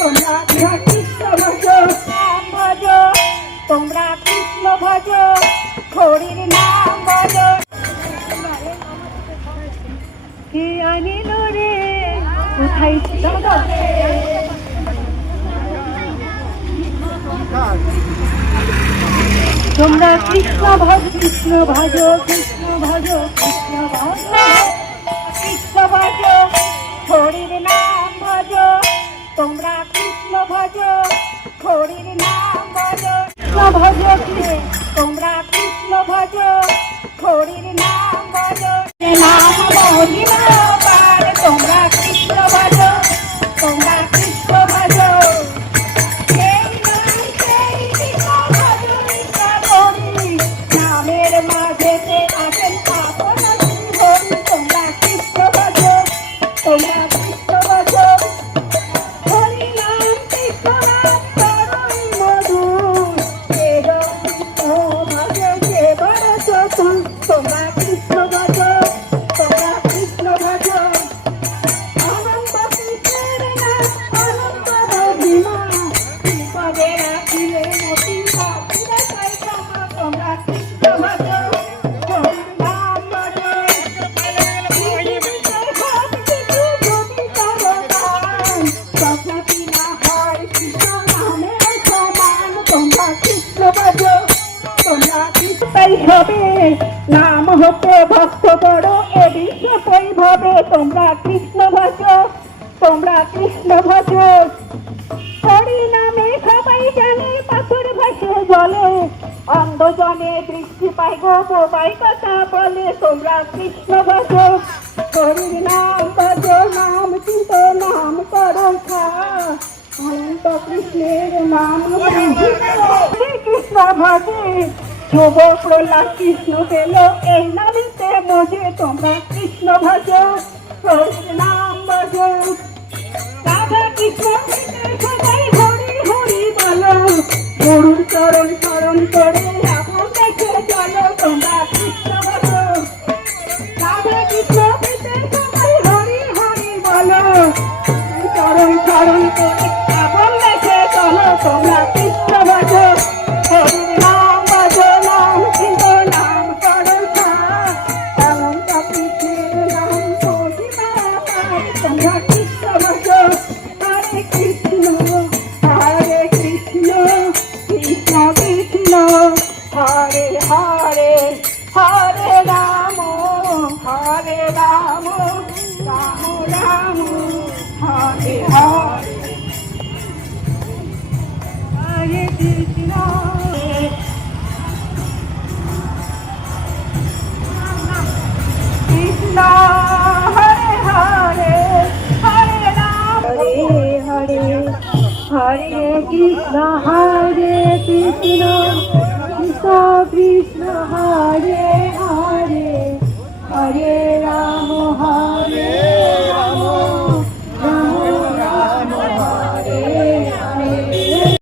তোমরা কৃষ্ণ ভজ, নাম ভজ, তোমরা কৃষ্ণ ভজ, হরির নাম ভজ। কে আনিল রে কোথায় ছিল তোমরা কৃষ্ণ ভজ, কৃষ্ণ ভজ, কৃষ্ণ ভজ, কৃষ্ণ ভজ, কৃষ্ণ ভজ, হরির নাম ভজ, তোমরা কৃষ্ণ ভজ, হরির নাম ভজ, কৃষ্ণ ভজ, তোমরা কৃষ্ণ ভজ, হরির নাম ভজ, নাম মহিমা পার, তোমরা কৃষ্ণ ভজ, তোমরা কৃষ্ণ ভজ। নামের মাঝেতে আছেন আপন হরি, তোমরা কৃষ্ণ ভজ, তোমরা কৃষ্ণ ভজ, হরি নাম কৃষ্ণ নাম পরম মধুর, কৃষ্ণ ভজ যে বড় চতুর, তোমরা কৃষ্ণ ভজ, তোমরা কৃষ্ণ ভজ। অনন্ত কৃষ্ণের নাম অনন্ত মহিমা, বিপদে রাখিলে মতি পাখিরা চাই ক্ষমা, তোমরা কৃষ্ণ ভজ, হরির নাম ভজ। তথাপি না হয় কৃষ্ণ নামের সমান, তোমরা কৃষ্ণ ভজ, তোমরা কৃষ্ণই হবে নাম হতে ভক্ত বড় এ বিশ্ব বৈভবে, তোমরা কৃষ্ণ ভজ, তোমরা কৃষ্ণ ভজ। হরি নামে সবাই জানে পাথর ভাসে জলে, অন্ধজনে দৃষ্টি পাই গো বোবাই কথা বলে, তোমরা কৃষ্ণ ভজ, হরির নাম ভজ, নাম চিন্ত নাম করো অনন্ত কৃষ্ণের নাম কৃষ্ণ ভজে, যুব প্রহ্লাদ কৃষ্ণ পেল এই নামেতে মজে, তোমরা কৃষ্ণ ভজ, হরির নাম ভজ। রাধা কৃষ্ণ সবাই হরি হরি বলো, গরুর চরণ চরণ করে আপন দেখে চলো, তোমরা কৃষ্ণ ভজ। রাধা কৃষ্ণ সবাই হরি হরি বলো, চরণ চরণ করে আপন দেখে চলো, তোমরা কৃষ্ণ ভজ, হরির নাম ভজ, নাম চিন্ত নাম করো অনন্ত কৃষ্ণের নাম মহিমা পার, তোমরা কৃষ্ণ ভজ। হরে কৃষ্ণ কৃষ্ণ কৃষ্ণ হরে হরে, হরে রাম রাম রাম হরে হরে। হরে কৃষ্ণ কৃষ্ণ হরে হরে, হরে রাম হরে হরে, হরে কৃষ্ণ হরে কৃষ্ণ, কৃষ্ণ কৃষ্ণ হরে হরে।